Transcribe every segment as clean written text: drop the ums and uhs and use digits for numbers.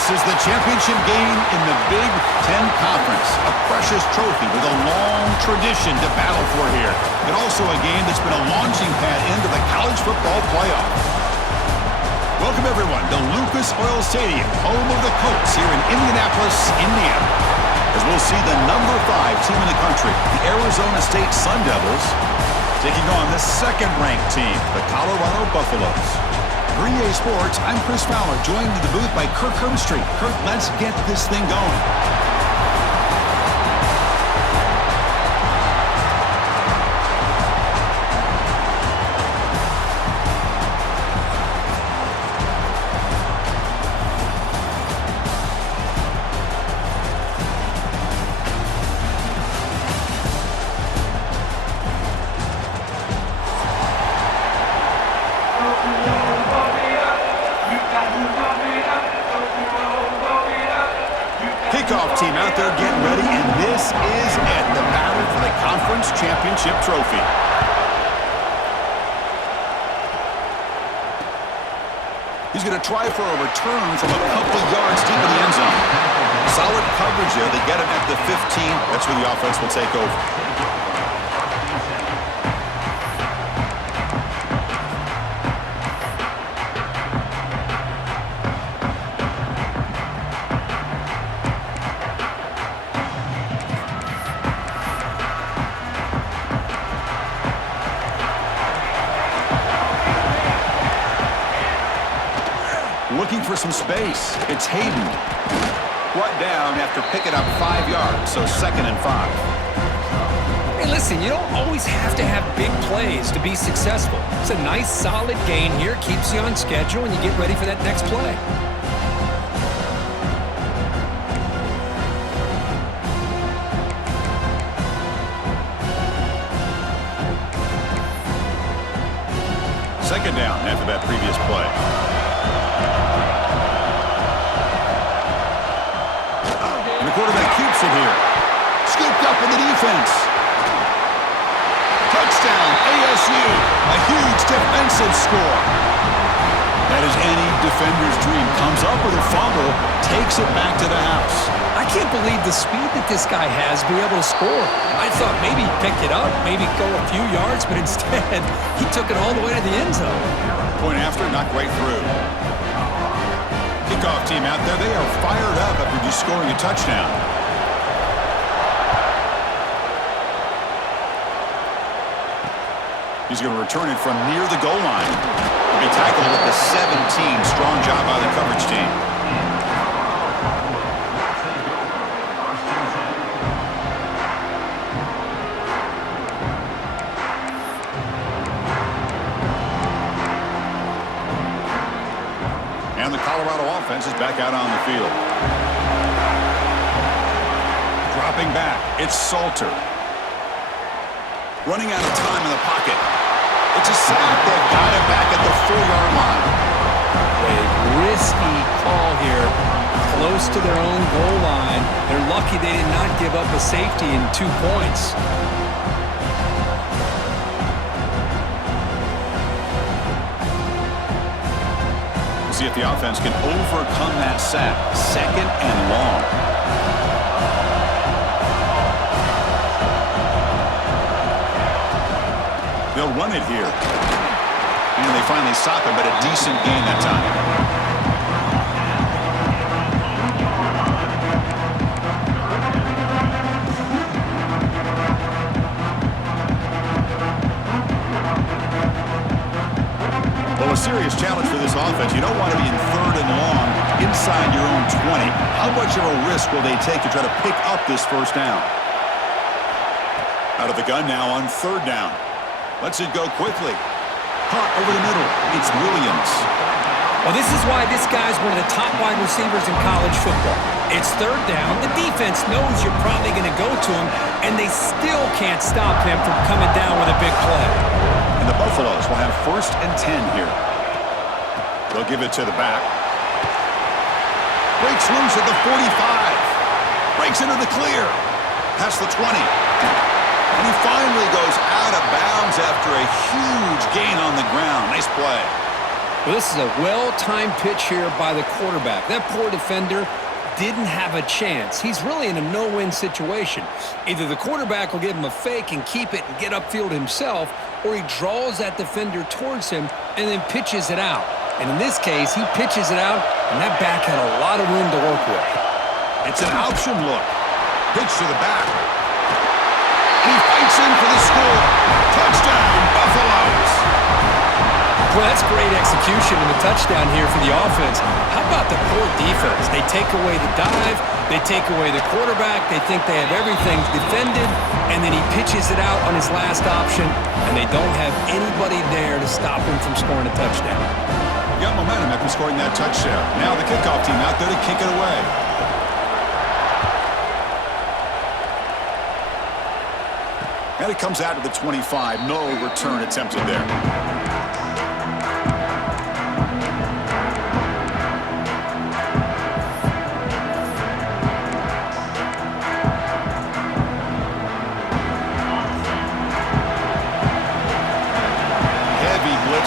This is the championship game in the Big Ten Conference. A precious trophy with a long tradition to battle for here. And also a game that's been a launching pad into the college football playoff. Welcome, everyone, to Lucas Oil Stadium, home of the Colts here in Indianapolis, Indiana. As we'll see the number 5 team in the country, the Arizona State Sun Devils, taking on the second-ranked team, the Colorado Buffaloes. For EA Sports, I'm Chris Fowler, joined in the booth by Kirk Herbstreit. Kirk, let's get this thing going. Kickoff team out there getting ready, and this is it, the battle for the conference championship trophy. He's going to try for a return from a couple yards deep in the end zone. Solid coverage there. They get him at the 15. That's where the offense will take over. Looking for some space. It's Hayden. Brought down after picking up 5 yards, so 2nd and 5. Hey, listen, you don't always have to have big plays to be successful. It's a nice, solid gain here, keeps you on schedule, and you get ready for that next play. Second down after that previous play. The quarterback keeps it here. Scooped up in the defense. Touchdown, ASU. A huge defensive score. That is any defender's dream. Comes up with a fumble, takes it back to the house. I can't believe the speed that this guy has to be able to score. I thought maybe he'd pick it up, maybe go a few yards, but instead, he took it all the way to the end zone. Point after, knocked right through. Kickoff team out there, they are fired up after just scoring a touchdown. He's going to return it from near the goal line. He'll be tackled at the 17. Strong job by the coverage team. And the Colorado offense is back out on the field. Dropping back, it's Salter. Running out of time in the pocket. It's a sack. They've got it back at the 4-yard line. A risky call here, close to their own goal line. They're lucky they did not give up a safety in 2 points. See if the offense can overcome that sack. 2nd and long. They'll run it here. And they finally stop it, but a decent gain that time. Well, a serious challenge for this offense. You don't want to be in 3rd and long inside your own 20. How much of a risk will they take to try to pick up this 1st down? Out of the gun now on 3rd down. Lets it go quickly. Caught over the middle. It's Williams. Well, this is why this guy's one of the top wide receivers in college football. It's 3rd down. The defense knows you're probably going to go to him, and they still can't stop him from coming down with a big play. And the Buffaloes will have 1st and 10 here. They'll give it to the back. Breaks loose at the 45. Breaks into the clear. Past the 20. And he finally goes out of bounds after a huge gain on the ground. Nice play. Well, this is a well-timed pitch here by the quarterback. That poor defender didn't have a chance. He's really in a no-win situation. Either the quarterback will give him a fake and keep it and get upfield himself, or he draws that defender towards him and then pitches it out. And in this case, he pitches it out, and that back had a lot of room to work with. It's an option look. Pitch to the back. He fights in for the score. Touchdown, Buffaloes. Well, that's great execution and the touchdown here for the offense. How about the poor defense? They take away the dive, they take away the quarterback, they think they have everything defended, and then he pitches it out on his last option, and they don't have anybody there to stop him from scoring a touchdown. Got momentum after scoring that touchdown. Now the kickoff team out there to kick it away. And it comes out to the 25. No return attempted there.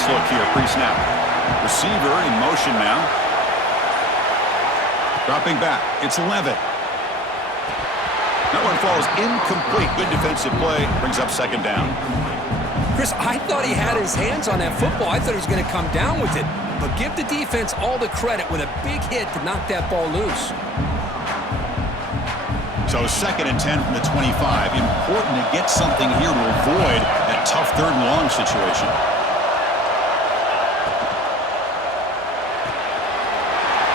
Look here, pre-snap. Receiver in motion now. Dropping back. It's Levitt. That one falls incomplete. Good defensive play. Brings up second down. Chris, I thought he had his hands on that football. I thought he was going to come down with it. But give the defense all the credit with a big hit to knock that ball loose. So 2nd and 10 from the 25. Important to get something here to avoid that tough 3rd and long situation.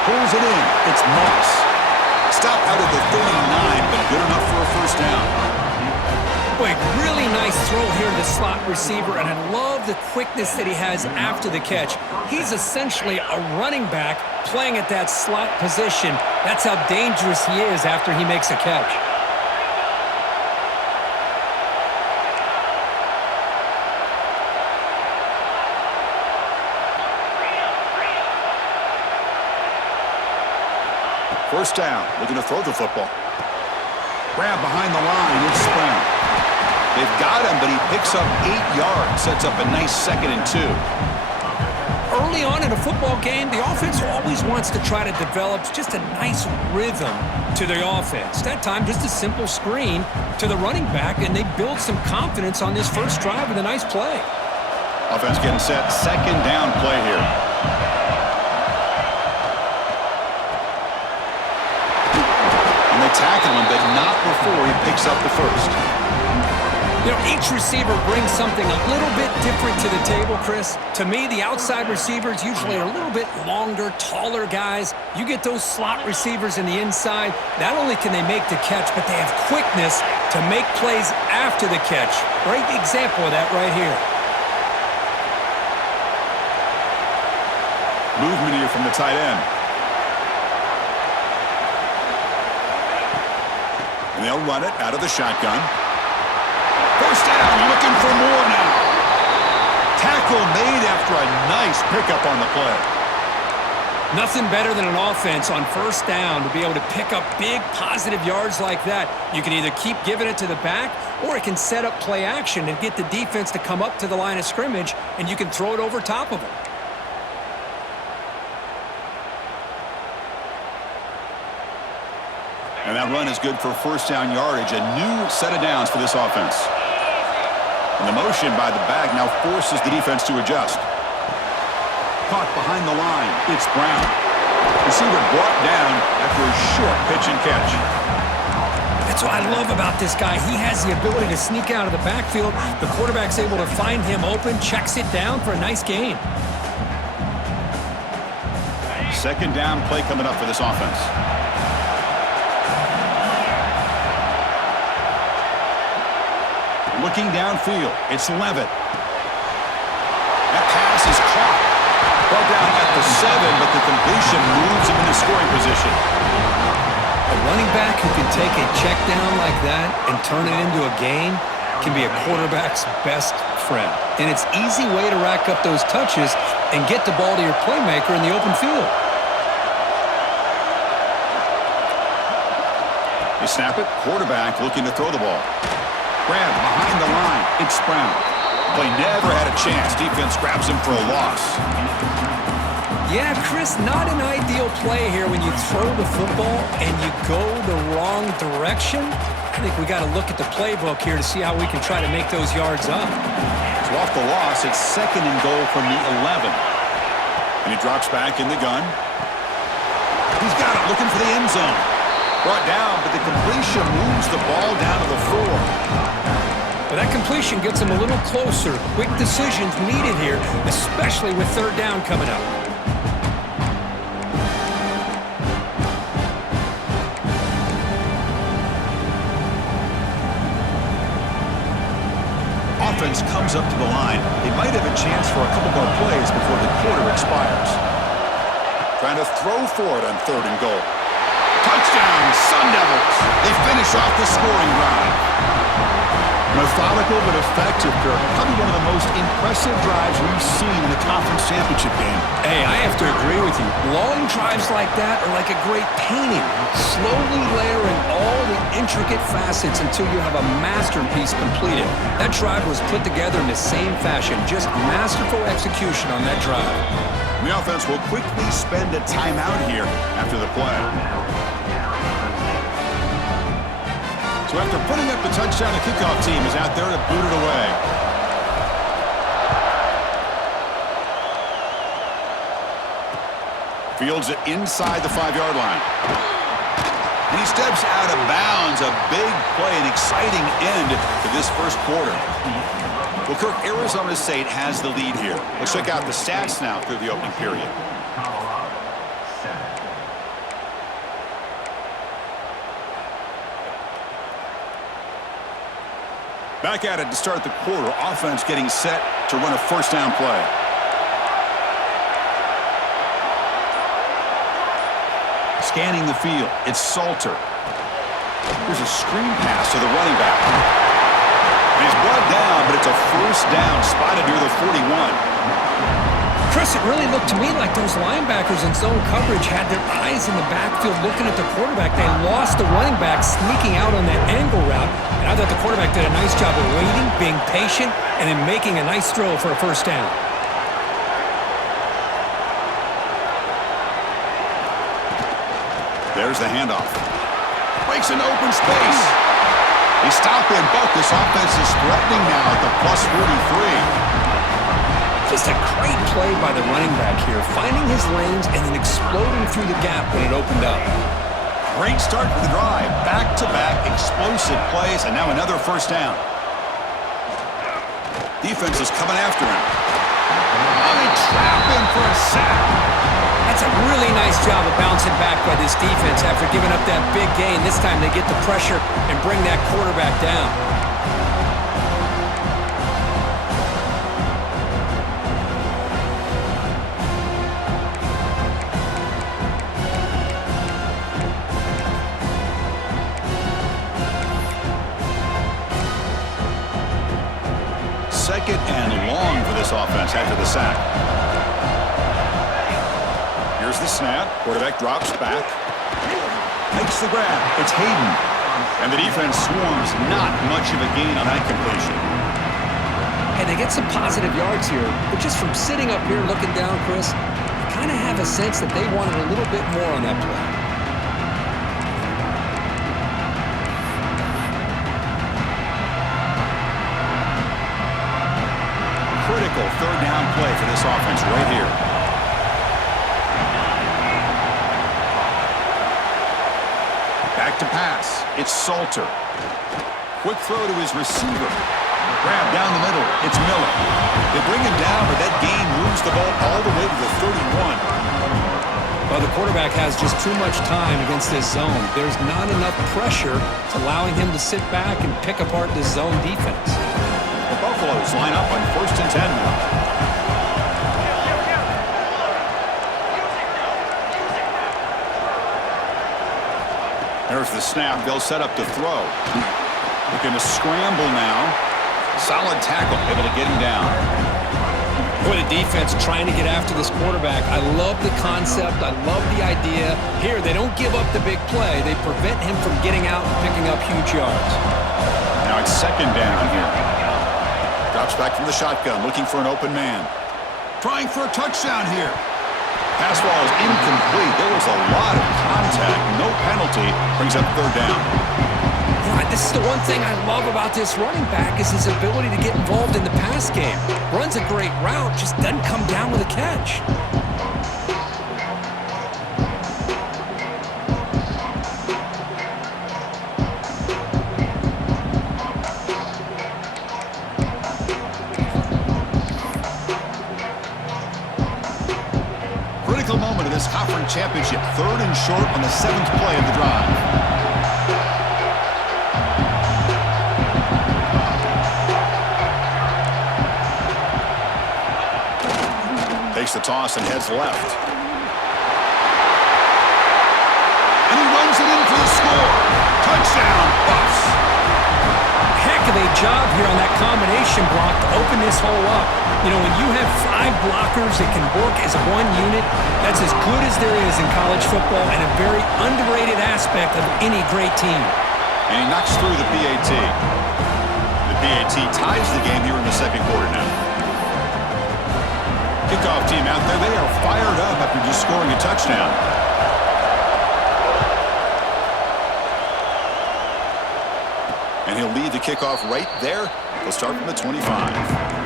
Pulls it in. It's Moss. Stop out of the 39, but good enough for a first down. Boy, really nice throw here to the slot receiver, and I love the quickness that he has after the catch. He's essentially a running back playing at that slot position. That's how dangerous he is after he makes a catch. First down, looking to throw the football. Grab behind the line, it's Brown. They've got him, but he picks up 8 yards, sets up a nice 2nd and 2. Early on in a football game, the offense always wants to try to develop just a nice rhythm to the offense. That time, just a simple screen to the running back, and they build some confidence on this first drive with a nice play. Offense getting set, 2nd down play here. They tackle him, but not before he picks up the first. You know, each receiver brings something a little bit different to the table, Chris. To me, the outside receivers usually are a little bit longer, taller guys. You get those slot receivers in the inside, not only can they make the catch, but they have quickness to make plays after the catch. Great example of that right here. Movement here from the tight end. And they'll run it out of the shotgun. First down, looking for more now. Tackle made after a nice pickup on the play. Nothing better than an offense on first down to be able to pick up big positive yards like that. You can either keep giving it to the back, or it can set up play action and get the defense to come up to the line of scrimmage, and you can throw it over top of them. And that run is good for first down yardage. A new set of downs for this offense. And the motion by the back now forces the defense to adjust. Caught behind the line. It's Brown. Receiver brought down after a short pitch and catch. That's what I love about this guy. He has the ability to sneak out of the backfield. The quarterback's able to find him open, checks it down for a nice gain. 2nd down play coming up for this offense. Looking downfield, it's Levitt. That pass is caught. Ball down at the 7, but the completion moves him into scoring position. A running back who can take a check down like that and turn it into a gain can be a quarterback's best friend. And it's an easy way to rack up those touches and get the ball to your playmaker in the open field. They snap it. Quarterback looking to throw the ball. Grab behind the line. It's Brown. Play never had a chance. Defense grabs him for a loss. Yeah, Chris, not an ideal play here when you throw the football and you go the wrong direction. I think we got to look at the playbook here to see how we can try to make those yards up. So off the loss, it's 2nd and goal from the 11. And he drops back in the gun. He's got it, looking for the end zone. Brought down, but the completion moves the ball down to the 4. But that completion gets him a little closer. Quick decisions needed here, especially with 3rd down coming up. Offense comes up to the line. They might have a chance for a couple more plays before the quarter expires. Trying to throw for it on 3rd and goal. Touchdown, Sun Devils. They finish off the scoring drive. Methodical but effective, Kirk. Probably one of the most impressive drives we've seen in the conference championship game. Hey, I have to agree with you. Long drives like that are like a great painting. Slowly layering all the intricate facets until you have a masterpiece completed. That drive was put together in the same fashion. Just masterful execution on that drive. The offense will quickly spend a timeout here after the play. So after putting up the touchdown, the kickoff team is out there to boot it away. Fields it inside the 5-yard line. And he steps out of bounds. A big play, an exciting end to this first quarter. Well, Kirk, Arizona State has the lead here. Let's check out the stats now through the opening period. Back at it to start the quarter. Offense getting set to run a 1st down play. Scanning the field. It's Salter. Here's a screen pass to the running back. And he's brought down, but it's a 1st down spotted near the 41. Chris, it really looked to me like those linebackers in zone coverage had their eyes in the backfield looking at the quarterback. They lost the running back sneaking out on that angle route. And I thought the quarterback did a nice job of waiting, being patient, and then making a nice throw for a 1st down. There's the handoff. Breaks into open space. They stop him, but this offense is threatening now at the plus 43. Just a great play by the running back here, finding his lanes and then exploding through the gap when it opened up. Great start to the drive. Back-to-back explosive plays, and now another 1st down. Defense is coming after him. Oh, they trap him for a sack. That's a really nice job of bouncing back by this defense after giving up that big gain. This time they get the pressure and bring that quarterback down. Second and long for this offense after the sack. Here's the snap. Quarterback drops back. Makes the grab. It's Hayden. And the defense swarms. Not much of a gain on that completion. And they get some positive yards here. But just from sitting up here looking down, Chris, I kind of have a sense that they wanted a little bit more on that play. Critical 3rd down play for this offense right here. Back to pass. It's Salter. Quick throw to his receiver. Grab down the middle. It's Miller. They bring him down, but that gain moves the ball all the way to the 31. Well, the quarterback has just too much time against this zone. There's not enough pressure to allowing him to sit back and pick apart this zone defense. The Buffaloes line up on 1st and 10 now. There's the snap. They'll set up to throw. Looking to scramble now. Solid tackle, able to get him down. Boy, the defense trying to get after this quarterback. I love the concept. I love the idea. Here, they don't give up the big play. They prevent him from getting out and picking up huge yards. Now it's 2nd down here. Drops back from the shotgun, looking for an open man. Trying for a touchdown here. Pass ball is incomplete. There was a lot of contact. No penalty. Brings up third down. Yeah, this is the one thing I love about this running back is his ability to get involved in the pass game. Runs a great route, just doesn't come down with a catch. Critical moment of this conference championship. Third and short on the 7th play of the drive. Takes the toss and heads left. And he runs it in for the score. Touchdown, Buffs. Heck of a job here on that combination block to open this hole up. You know, when you have 5 blockers that can work as one unit, that's as good as there is in college football and a very underrated aspect of any great team. And he knocks through the PAT. The PAT ties the game here in the second quarter now. Kickoff team out there, they are fired up after just scoring a touchdown. And he'll lead the kickoff right there. They'll start from the 25.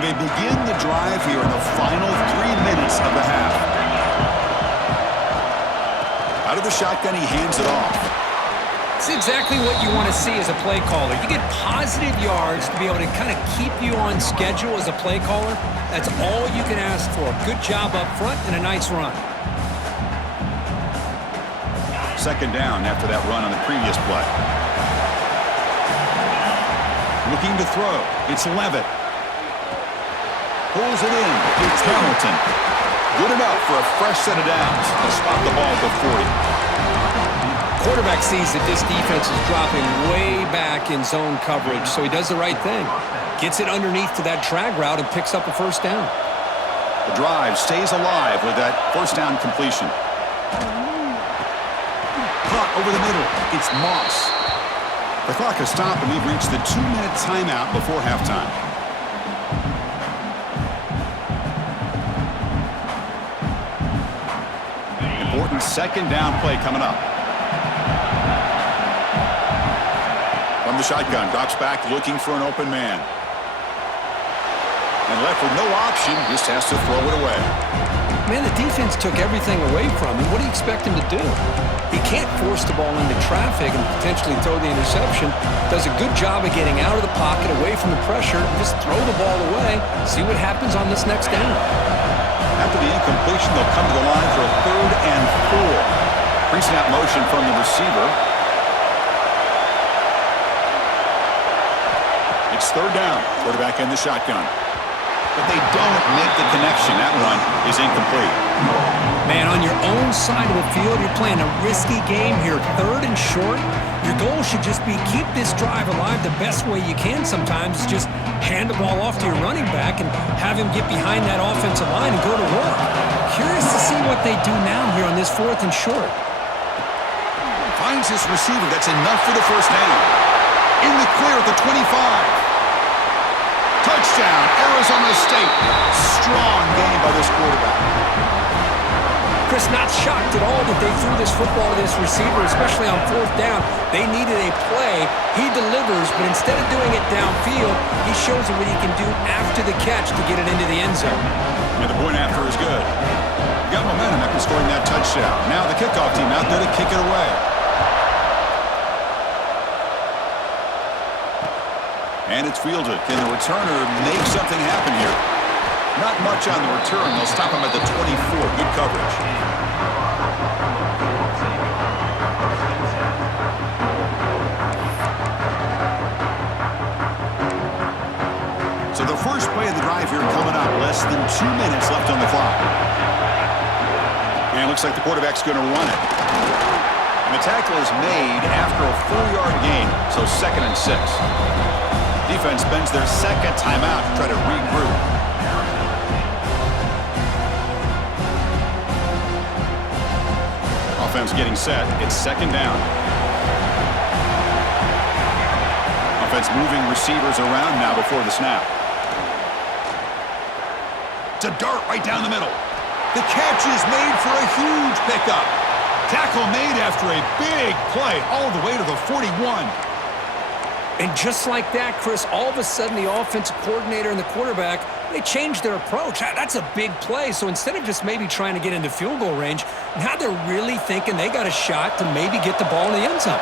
They begin the drive here in the final 3 minutes of the half. Out of the shotgun, he hands it off. It's exactly what you want to see as a play caller. You get positive yards to be able to kind of keep you on schedule as a play caller. That's all you can ask for. Good job up front and a nice run. Second down after that run on the previous play. Looking to throw. It's Levitt. Pulls it in. It's Hamilton. Good enough for a fresh set of downs. They'll spot the ball at the 40. Quarterback sees that this defense is dropping way back in zone coverage, so he does the right thing. Gets it underneath to that drag route and picks up a first down. The drive stays alive with that first down completion. Caught over the middle. It's Moss. The clock has stopped, and we've reached the 2-minute timeout before halftime. Important second down play coming up. From the shotgun, drops back looking for an open man. And left with no option, just has to throw it away. Man, the defense took everything away from him. What do you expect him to do? He can't force the ball into traffic and potentially throw the interception. Does a good job of getting out of the pocket, away from the pressure, just throw the ball away, see what happens on this next down. After the incompletion, they'll come to the line for a 3rd and 4. Pre-snap motion from the receiver. It's 3rd down. Quarterback in the shotgun. But they don't make the connection. That one is incomplete. Man, on your own side of the field, you're playing a risky game here. 3rd and short. Your goal should just be keep this drive alive the best way you can sometimes. Is just hand the ball off to your running back and have him get behind that offensive line and go to work. Curious to see what they do now here on this 4th and short. Finds his receiver. That's enough for the first down. In the clear at the 25. Touchdown, Arizona State. Strong game by this quarterback. Chris, not shocked at all that they threw this football to this receiver, especially on 4th down. They needed a play. He delivers, but instead of doing it downfield, he shows them what he can do after the catch to get it into the end zone. And the point after is good. Got momentum after scoring that touchdown. Now the kickoff team out there to kick it away. And it's fielded. Can the returner make something happen here? Not much on the return. They'll stop him at the 24. Good coverage. So the first play of the drive here coming up. Less than 2 minutes left on the clock. And it looks like the quarterback's going to run it. And the tackle is made after a 4-yard gain. So 2nd and 6. Defense spends their second timeout to try to regroup. offense getting set. It's second down. Offense moving receivers around now before the snap. It's a dart right down the middle. The catch is made for a huge pickup. Tackle made after a big play all the way to the 41. And just like that, Chris, all of a sudden the offensive coordinator and the quarterback, they changed their approach. That's a big play. So instead of just maybe trying to get into field goal range, now they're really thinking they got a shot to maybe get the ball in the end zone.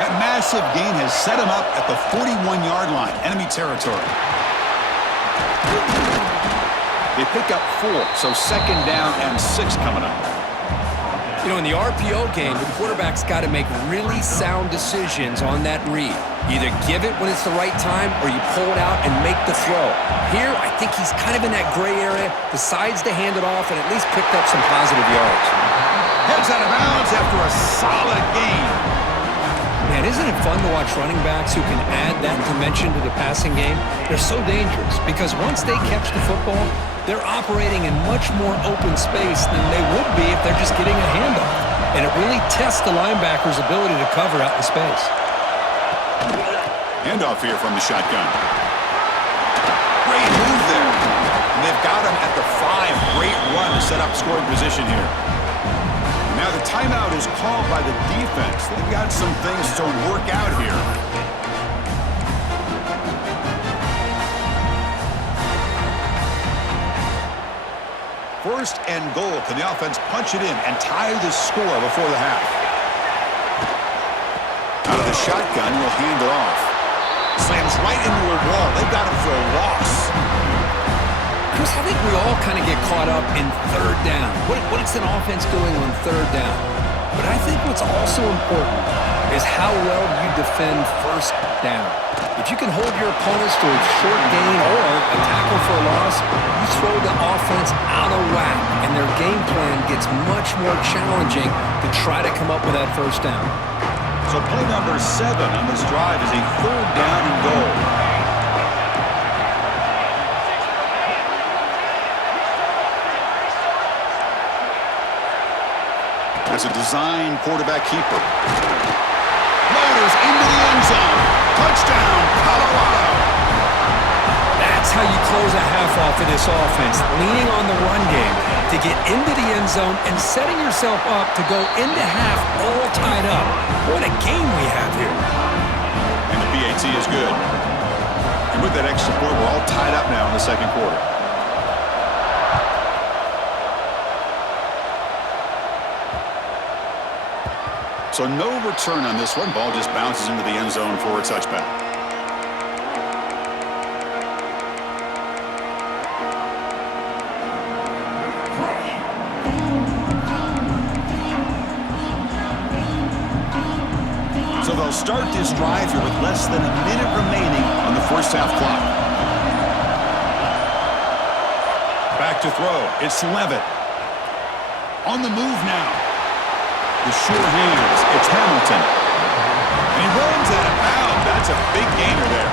That massive gain has set him up at the 41-yard line, enemy territory. They pick up 4, so second down and 6 coming up. You know, in the RPO game, the quarterback's got to make really sound decisions on that read. Either give it when it's the right time or you pull it out and make the throw. Here, I think he's kind of in that gray area, decides to hand it off and at least picked up some positive yards. Heads out of bounds after a solid gain. Man, isn't it fun to watch running backs who can add that dimension to the passing game? They're so dangerous because once they catch the football, they're operating in much more open space than they would be if they're just getting a handoff. And it really tests the linebacker's ability to cover out in space. Handoff here from the shotgun. Great move there. And they've got him at the 5. Great run to set up scoring position here. Now the timeout is called by the defense. They've got some things to work out here. First and goal. Can the offense punch it in and tie the score before the half? Out of the shotgun, will hand it off. Slams right into a wall. They got him for a loss. Chris, I think we all kind of get caught up in third down. What's an offense doing on third down? But I think what's also important is how well you defend first down. If you can hold your opponents to a short gain or a tackle for a loss, you throw the offense out of whack, and their game plan gets much more challenging to try to come up with that first down. So play number 7 on this drive is a third down and goal. As a design quarterback keeper. Loaders into the end zone. Touchdown, Colorado. That's how you close a half off of this offense, leaning on the run game to get into the end zone and setting yourself up to go into half all tied up. What a game we have here. And the PAT is good. And with that extra point, we're all tied up now in the second quarter. So no return on this one. Ball just bounces into the end zone for a touchback. So they'll start this drive here with less than a minute remaining on the first half clock. Back to throw. It's Levitt. On the move now. The sure hands. It's Hamilton. And he runs out of bounds. That's a big gainer there.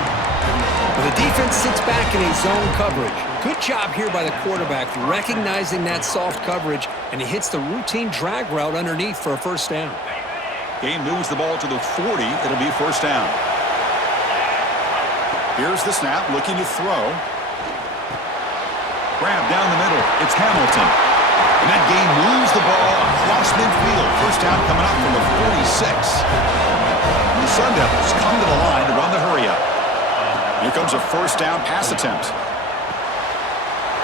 Well, the defense sits back in a zone coverage. Good job here by the quarterback recognizing that soft coverage, and he hits the routine drag route underneath for a first down. Game moves the ball to the 40. It'll be first down. Here's the snap, looking to throw. Grab down the middle. It's Hamilton. And that game moves the ball across midfield. First down coming up from the 46. And the Sun Devils come to the line to run the hurry up. Here comes a first down pass attempt.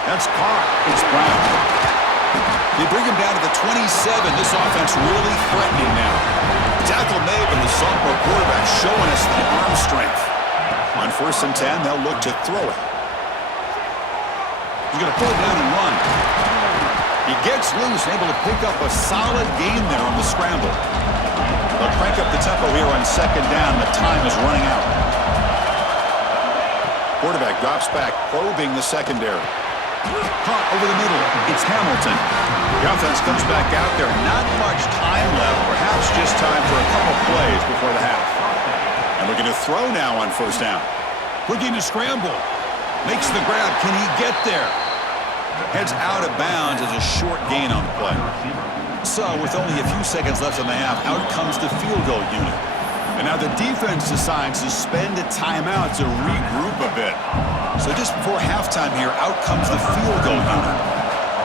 That's caught. It's Brown. They bring him down to the 27. This offense really threatening now. Tackle made, but the sophomore quarterback showing us the arm strength. On first and 10, they'll look to throw it. He's going to pull it down and run. He gets loose, able to pick up a solid gain there on the scramble. They'll crank up the tempo here on second down. The time is running out. Quarterback drops back, probing the secondary. Caught over the middle. It's Hamilton. The offense comes back out there. Not much time left. Perhaps just time for a couple plays before the half. And looking to throw now on first down. Looking to scramble. Makes the grab. Can he get there? Heads out of bounds as a short gain on the play. So, with only a few seconds left in the half, out comes the field goal unit. And now the defense decides to spend a timeout to regroup a bit. So just before halftime here, out comes the field goal unit.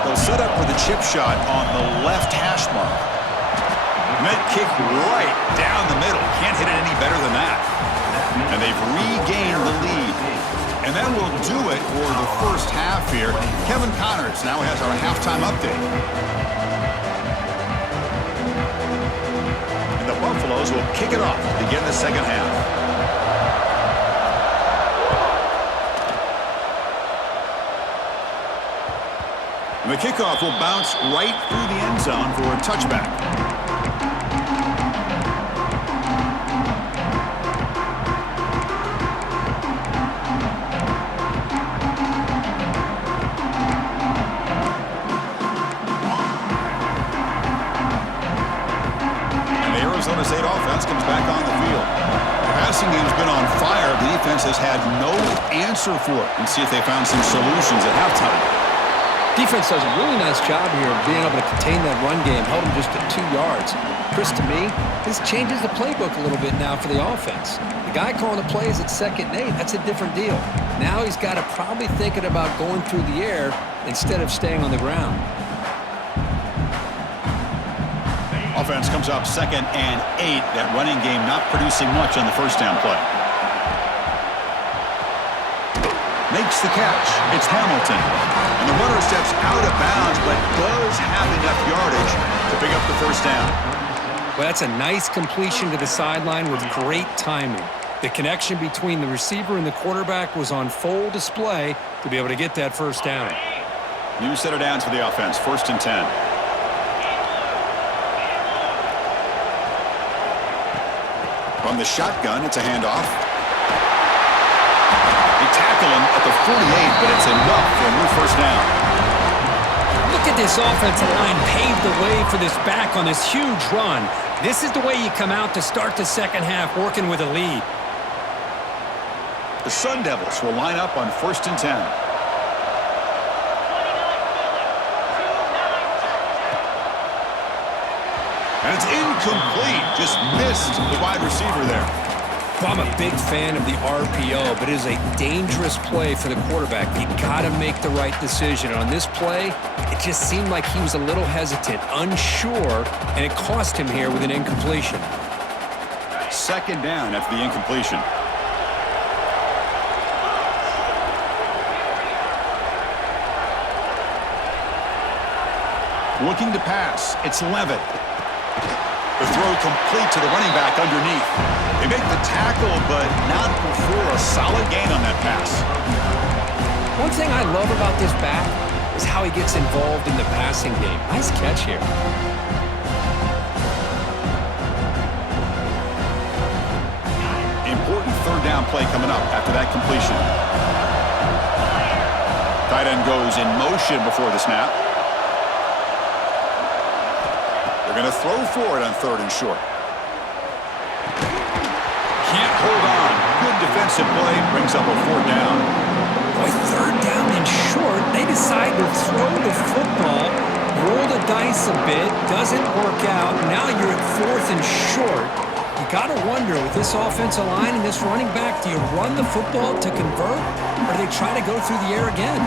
They'll set up with a chip shot on the left hash mark. Net kick right down the middle. Can't hit it any better than that. And they've regained the lead. And that will do it for the first half here. Kevin Connors now has our halftime update. And the Buffaloes will kick it off to begin the second half. And the kickoff will bounce right through the end zone for a touchback. Arizona State offense comes back on the field. The passing game's been on fire. The defense has had no answer for it. And see if they found some solutions at halftime. Defense does a really nice job here of being able to contain that run game, held them just at 2 yards. Chris, to me, this changes the playbook a little bit now for the offense. The guy calling the plays at 2nd and 8, that's a different deal. Now he's got to probably thinking about going through the air instead of staying on the ground. Offense comes up 2nd and 8. That running game not producing much on the first down play. Makes the catch. It's Hamilton. And the runner steps out of bounds, but does have enough yardage to pick up the first down. Well, that's a nice completion to the sideline with great timing. The connection between the receiver and the quarterback was on full display to be able to get that first down. New set of downs for the offense. 1st and 10. From the shotgun, it's a handoff. They tackle him at the 48, but it's enough for a new first down. Look at this offensive line paved the way for this back on this huge run. This is the way you come out to start the second half, working with a lead. The Sun Devils will line up on 1st and 10. And it's incomplete. Just missed the wide receiver there. Well, I'm a big fan of the RPO, but it is a dangerous play for the quarterback. You got to make the right decision. On this play, it just seemed like he was a little hesitant, unsure, and it cost him here with an incompletion. 2nd down after the incompletion. Looking to pass. It's Levitt. The throw complete to the running back underneath. They make the tackle, but not before a solid gain on that pass. One thing I love about this back is how he gets involved in the passing game. Nice catch here. Important 3rd down play coming up after that completion. Tight end goes in motion before the snap. Going to throw for it on 3rd and short. Can't hold on. Good defensive play. Brings up a 4th down. Boy, 3rd down and short. They decide to throw the football, roll the dice a bit, doesn't work out. Now you're at 4th and short. You got to wonder, with this offensive line and this running back, do you run the football to convert, or do they try to go through the air again?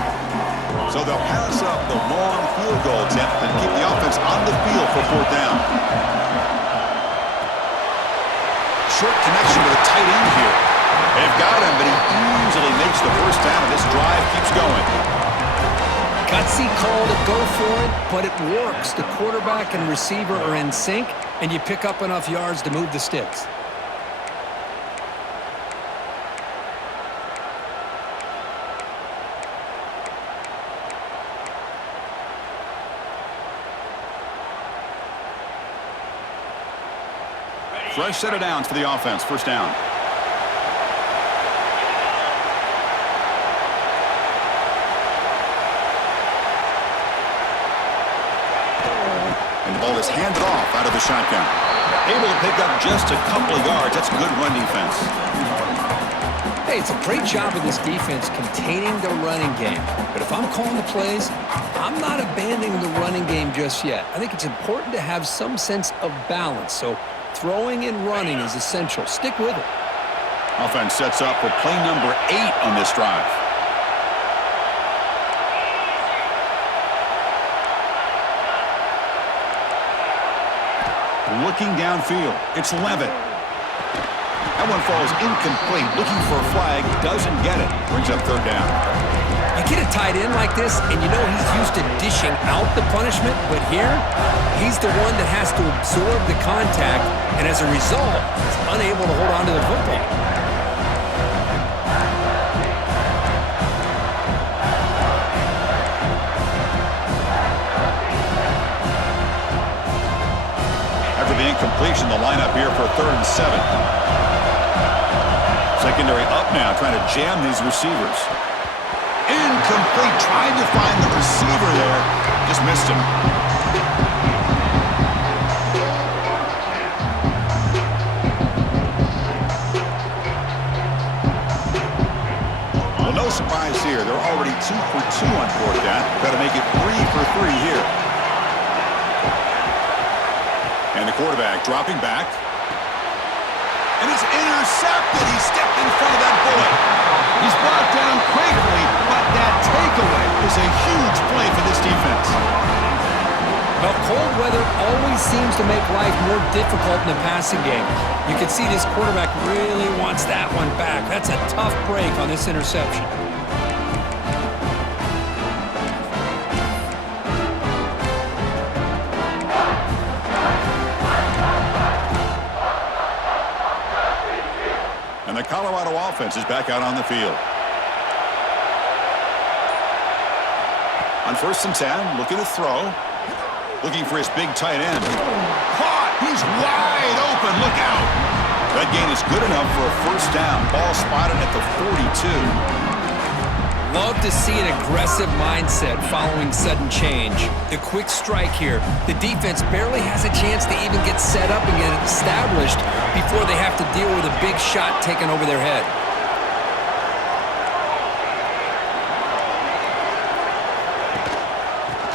So they'll pass up the long field goal attempt and keep the offense on the field for 4th down. Short connection to the tight end here. They've got him, but he easily makes the first down, and this drive keeps going. Gutsy call to go for it, but it works. The quarterback and receiver are in sync, and you pick up enough yards to move the sticks. Fresh set of downs for the offense. 1st down. And the ball is handed off out of the shotgun. Able to pick up just a couple of yards. That's good run defense. Hey, it's a great job of this defense containing the running game. But if I'm calling the plays, I'm not abandoning the running game just yet. I think it's important to have some sense of balance. So throwing and running is essential. Stick with it. Offense sets up for play number 8 on this drive. Looking downfield, it's Levitt. That one falls incomplete. Looking for a flag, doesn't get it. Brings up third down. You get a tight end like this, and you know he's used to dishing out the punishment, but here, he's the one that has to absorb the contact, and as a result, he's unable to hold on to the football. After the incompletion, the lineup here for 3rd and 7. Secondary up now, trying to jam these receivers. Incomplete, trying to find the receiver there. Just missed him. Well, no surprise here. They're already 2 for 2 on 4th down. Got to make it 3 for 3 here. And the quarterback dropping back. And it's intercepted. He stepped in front of that bullet. He's brought down quickly, but that takeaway is a huge play for this defense. Well, cold weather always seems to make life more difficult in the passing game. You can see this quarterback really wants that one back. That's a tough break on this interception. And the Colorado offense is back out on the field. On 1st and 10, looking to throw. Looking for his big tight end. Caught! He's wide open. Look out! That gain is good enough for a 1st down. Ball spotted at the 42. Love to see an aggressive mindset following sudden change. The quick strike here. The defense barely has a chance to even get set up and get established before they have to deal with a big shot taken over their head.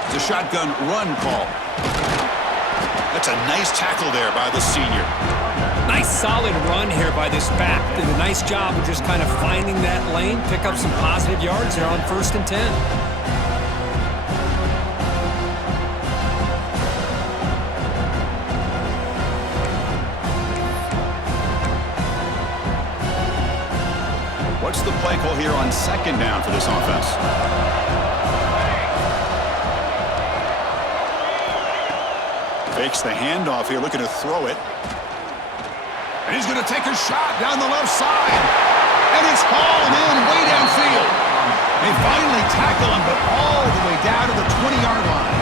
It's a shotgun run call. That's a nice tackle there by the senior. Nice solid run here by this back. Did a nice job of just kind of finding that lane, pick up some positive yards there on 1st and 10. What's the play call here on 2nd down for this offense? Fakes the handoff here, looking to throw it. And he's going to take a shot down the left side. And it's hauled in way downfield. They finally tackle him, but all the way down to the 20-yard line.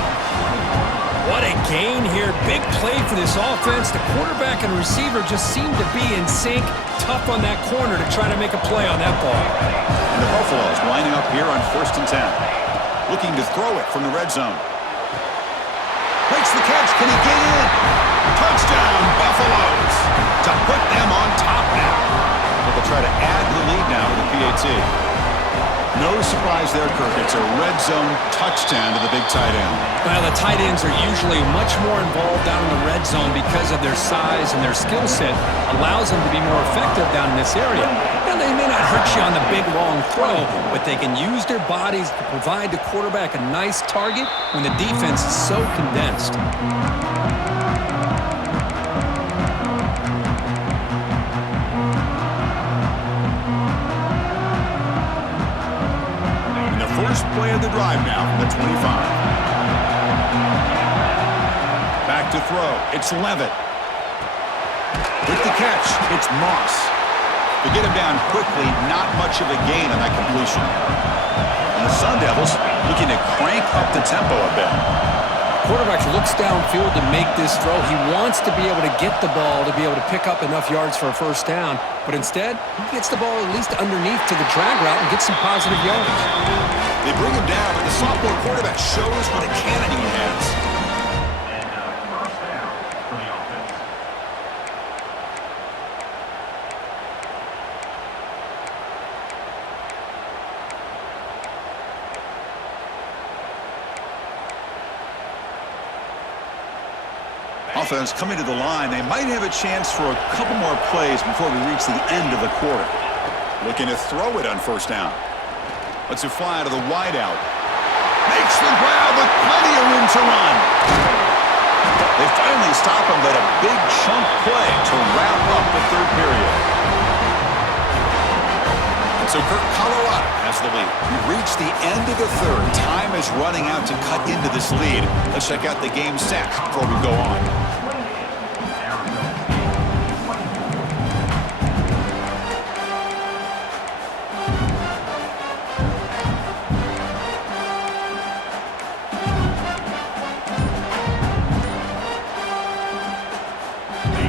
What a gain here. Big play for this offense. The quarterback and receiver just seem to be in sync. Tough on that corner to try to make a play on that ball. And the Buffaloes lining up here on 1st and 10. Looking to throw it from the red zone. Makes the catch. Can he get in? Touchdown, Buffaloes. To put them on top now. They'll try to add to the lead now with the PAT. No surprise there, Kirk. It's a red zone touchdown to the big tight end. Well, the tight ends are usually much more involved down in the red zone because of their size and their skill set allows them to be more effective down in this area. Now, they may not hurt you on the big, long throw, but they can use their bodies to provide the quarterback a nice target when the defense is so condensed. First play of the drive now from the 25. Back to throw. It's Levitt. With the catch, it's Moss. To get him down quickly, not much of a gain on that completion. And the Sun Devils looking to crank up the tempo a bit. Quarterback looks downfield to make this throw. He wants to be able to get the ball to be able to pick up enough yards for a 1st down. But instead, he gets the ball at least underneath to the drag route and gets some positive yards. They bring him down, but the sophomore quarterback shows what a cannon he has. Offense coming to the line. They might have a chance for a couple more plays before we reach the end of the quarter. Looking to throw it on first down. Lets it fly to the wideout. Makes the grab with plenty of room to run. They finally stop him, but a big chunk play to wrap up the third period. And so Colorado has the lead. We reach the end of the third. Time is running out to cut into this lead. Let's check out the game stats before we go on.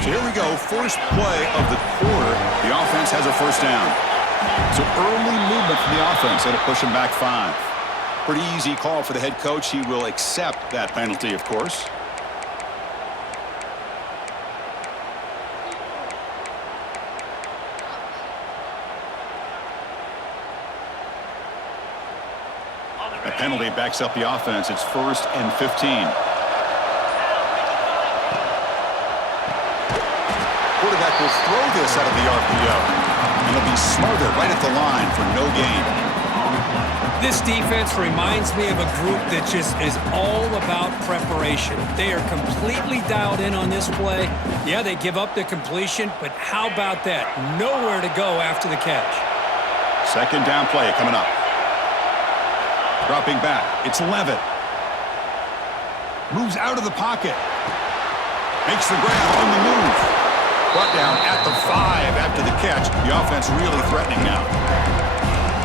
So here we go, first play of the quarter. The offense has a first down. So early movement from the offense. That'll push him back 5. Pretty easy call for the head coach. He will accept that penalty, of course. A penalty backs up the offense. It's 1st and 15. Quarterback will throw this out of the RPO. And it'll be smothered right at the line for no gain. This defense reminds me of a group that just is all about preparation. They are completely dialed in on this play. Yeah, they give up the completion, but how about that? Nowhere to go after the catch. Second down play coming up. Dropping back. It's Levitt. Moves out of the pocket. Makes the grab on the move. Brought down at the 5 after the catch. The offense really threatening now.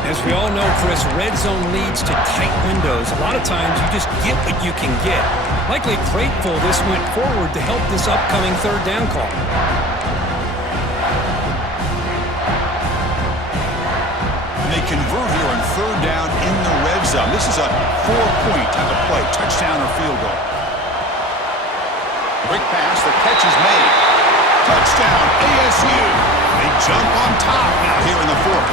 As we all know, Chris, red zone leads to tight windows. A lot of times you just get what you can get. Likely grateful this went forward to help this upcoming third down call. And they convert here on third down in the red zone. This is a 4-point type of play. Touchdown or field goal. Quick pass. The catch is made. Touchdown, ASU. They jump on top now here in the 4th.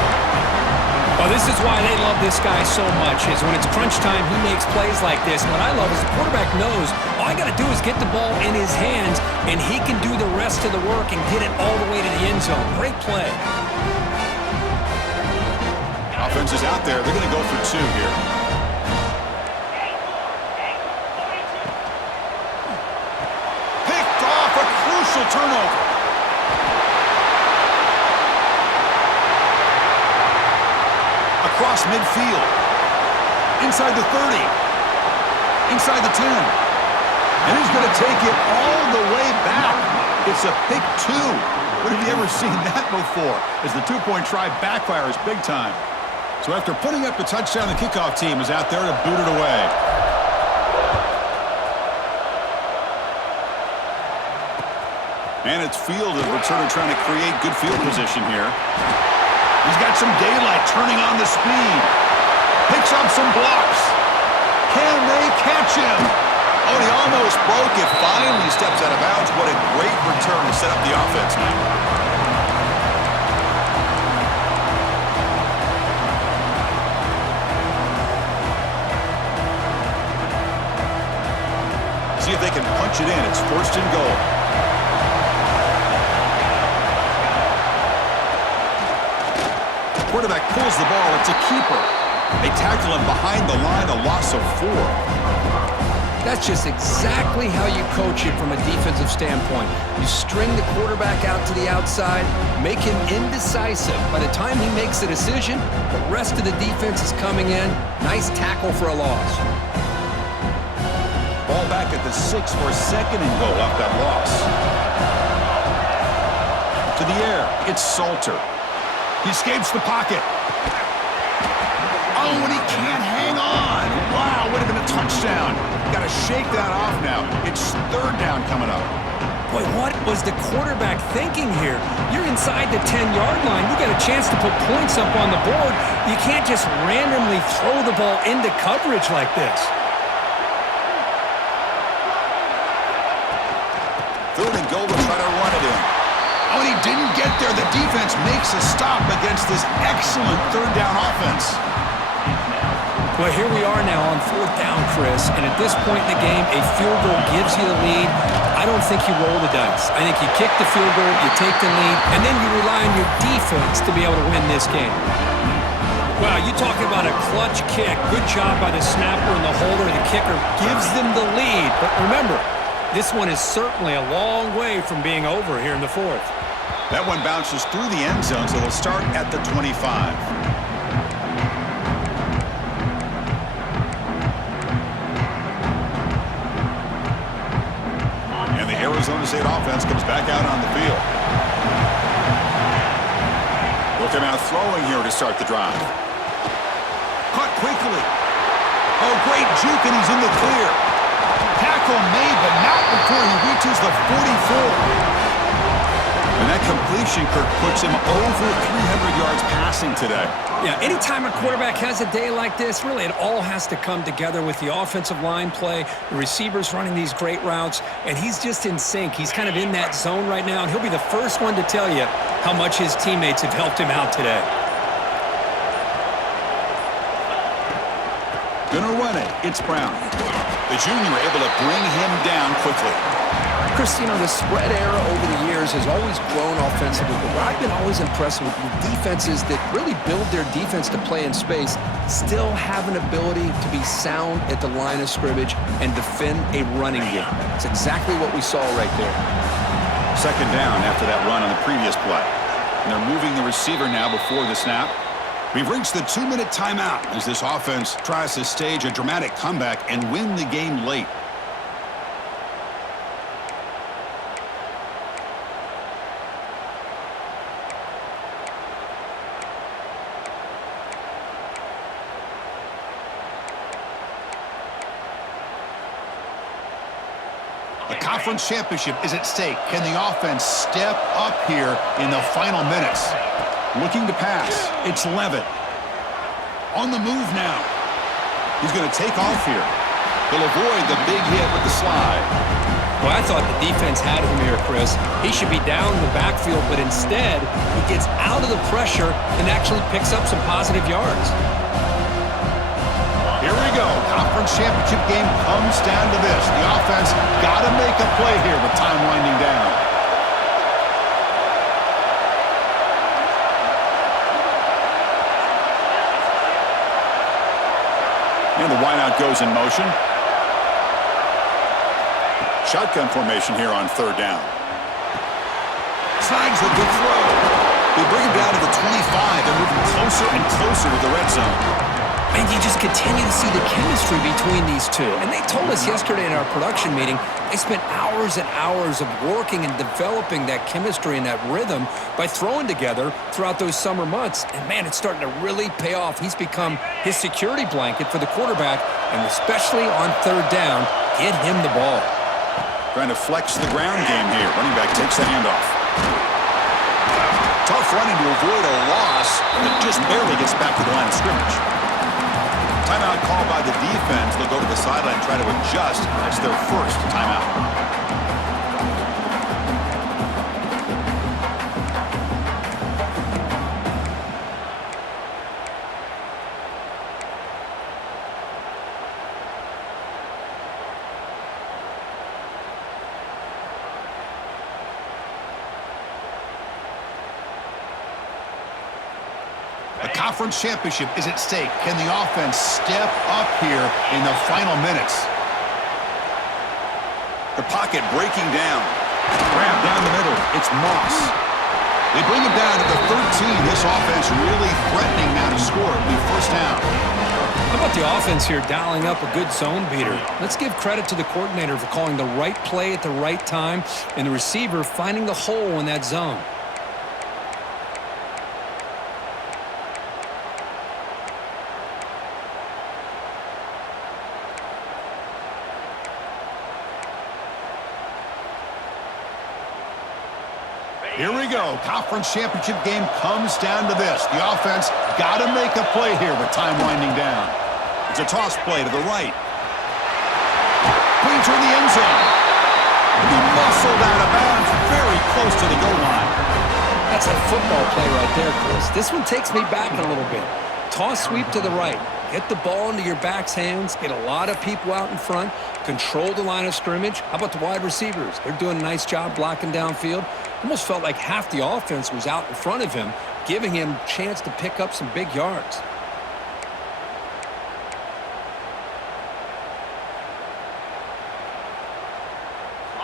Well, this is why they love this guy so much, is when it's crunch time, he makes plays like this. What I love is the quarterback knows all I got to do is get the ball in his hands, and he can do the rest of the work and get it all the way to the end zone. Great play. Offense is out there. They're going to go for 2 here. Picked off, a crucial turnover. Across midfield. Inside the 30. Inside the 10. And he's going to take it all the way back. It's a pick 2. When have you ever seen that before? As the 2-point try backfires big time. So after putting up the touchdown, the kickoff team is out there to boot it away. And it's fielded. Returner trying to create good field position here. He's got some daylight turning on the speed. Picks up some blocks. Can they catch him? Oh, and he almost broke it. Finally steps out of bounds. What a great return to set up the offense now. See if they can punch it in. It's 1st and goal. Quarterback pulls the ball. It's a keeper. They tackle him behind the line, a loss of 4. That's just exactly how you coach it from a defensive standpoint. You string the quarterback out to the outside, make him indecisive. By the time he makes a decision, the rest of the defense is coming in. Nice tackle for a loss. Ball back at the 6 for 2nd and goal off that loss. To the air. It's Salter. He escapes the pocket. Oh, and he can't hang on. Wow, would have been a touchdown. Got to shake that off now. It's 3rd down coming up. Boy, what was the quarterback thinking here? You're inside the 10-yard line. You got a chance to put points up on the board. You can't just randomly throw the ball into coverage like this. 3rd and goal to try to run it in. Oh, and he didn't get there. The defense makes a stop against this excellent 3rd down offense. Well, here we are now on 4th down, Chris, and at this point in the game, a field goal gives you the lead. I don't think you roll the dice. I think you kick the field goal, you take the lead, and then you rely on your defense to be able to win this game. Wow, you talk about a clutch kick. Good job by the snapper and the holder. The kicker gives them the lead. But remember, this one is certainly a long way from being over here in the fourth. That one bounces through the end zone, so they'll start at the 25. And the Arizona State offense comes back out on the field. Looking out throwing here to start the drive. Caught quickly. Oh, great juke, and he's in the clear. Tackle made, but not before he reaches the 44. And that completion, Kirk, puts him over 300 yards passing today. Yeah, anytime a quarterback has a day like this, really it all has to come together with the offensive line play, the receivers running these great routes, and he's just in sync. He's kind of in that zone right now, and he'll be the first one to tell you how much his teammates have helped him out today. Gonna run it. It's Brown. The junior able to bring him down quickly. Chris, you know, the spread era over the years has always grown offensively, but what I've been always impressed with defenses that really build their defense to play in space still have an ability to be sound at the line of scrimmage and defend a running game. It's exactly what we saw right there. Second down after that run on the previous play. And they're moving the receiver now before the snap. We've reached the 2-minute timeout as this offense tries to stage a dramatic comeback and win the game late. The conference championship is at stake. Can the offense step up here in the final minutes? Looking to pass. It's Levitt. On the move now. He's going to take off here. He'll avoid the big hit with the slide. Well, I thought the defense had him here, Chris. He should be down in the backfield, but instead, he gets out of the pressure and actually picks up some positive yards. Here we go. Conference championship game comes down to this. The offense got to make a play here with time winding down. And the wideout goes in motion. Shotgun formation here on third down. Snags a good throw. They bring him down to the 25. They're moving closer and closer to the red zone. And you just continue to see the chemistry between these two. And they told us yesterday in our production meeting, they spent hours and hours of working and developing that chemistry and that rhythm by throwing together throughout those summer months. And, man, it's starting to really pay off. He's become his security blanket for the quarterback, and especially on third down, get him the ball. Trying to flex the ground game here. Running back takes the handoff. Tough running to avoid a loss, but just barely gets back to the line of scrimmage. Timeout called by the defense. They'll go to the sideline and try to adjust. That's their first timeout. The conference championship is at stake. Can the offense step up here in the final minutes? The pocket breaking down. Grab down the middle. It's Moss. They bring him down to the 13. This offense really threatening now to score. It'll be first down. How about the offense here dialing up a good zone beater? Let's give credit to the coordinator for calling the right play at the right time and the receiver finding the hole in that zone. Here we go. Conference championship game comes down to this. The offense got to make a play here with time winding down. It's a toss play to the right. Pointer in the end zone. He muscled out of bounds very close to the goal line. That's a football play right there, Chris. This one takes me back a little bit. Toss sweep to the right. Get the ball into your back's hands, get a lot of people out in front, control the line of scrimmage. How about the wide receivers? They're doing a nice job blocking downfield. Almost felt like half the offense was out in front of him, giving him a chance to pick up some big yards.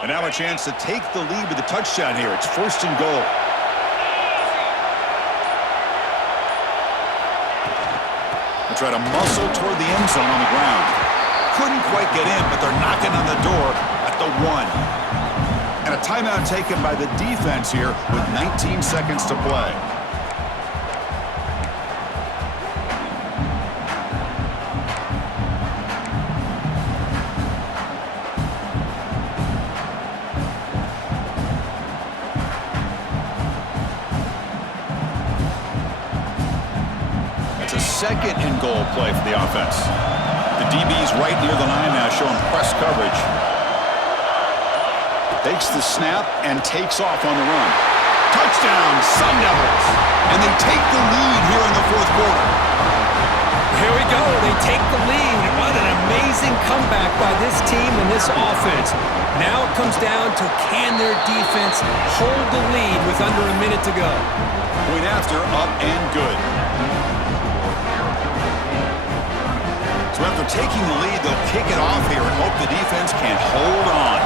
And now a chance to take the lead with a touchdown here. It's 1st and goal. They try to muscle toward the end zone on the ground. Couldn't quite get in, but they're knocking on the door at the 1. And a timeout taken by the defense here with 19 seconds to play. That's a 2nd and goal play for the offense. The DB's right near the line now, showing press coverage. Takes the snap and takes off on the run. Touchdown, Sun Devils! And they take the lead here in the 4th quarter. Here we go. They take the lead. What an amazing comeback by this team and this offense. Now it comes down to, can their defense hold the lead with under a minute to go? Point after, up and good. So after taking the lead, they'll kick it off here and hope the defense can hold on.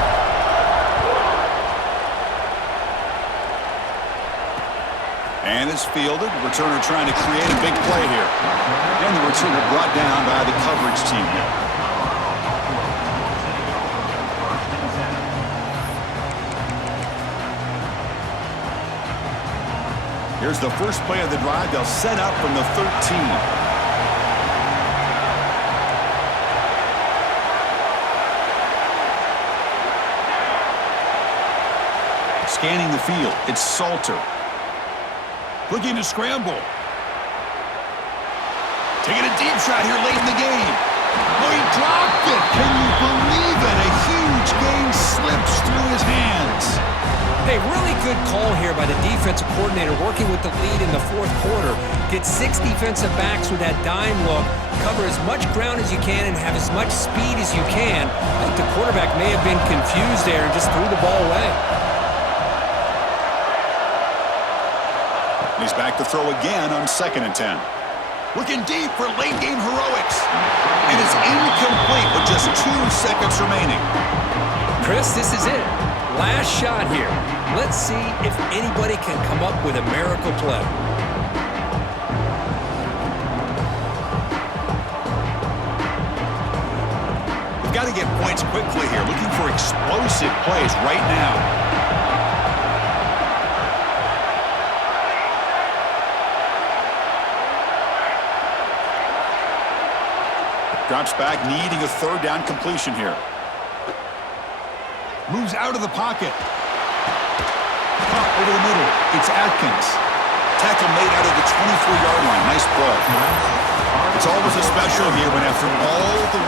And it's fielded. Returner trying to create a big play here. And the returner brought down by the coverage team here. Here's the first play of the drive. They'll set up from the 13. Scanning the field, it's Salter. Looking to scramble. Taking a deep shot here late in the game. Oh, he dropped it. Can you believe it? A huge gain slips through his hands. Hey, really good call here by the defensive coordinator working with the lead in the 4th quarter. Get 6 defensive backs with that dime look. Cover as much ground as you can and have as much speed as you can. I think the quarterback may have been confused there and just threw the ball away. He's back to throw again on 2nd and 10. Looking deep for late-game heroics. And it's incomplete with just 2 seconds remaining. Chris, this is it. Last shot here. Let's see if anybody can come up with a miracle play. We've got to get points quickly here. Looking for explosive plays right now. Drops back, needing a 3rd down completion here. Moves out of the pocket. Caught over the middle. It's Atkins. Tackle made out of the 24-yard line. Nice play. It's always a special here when after all the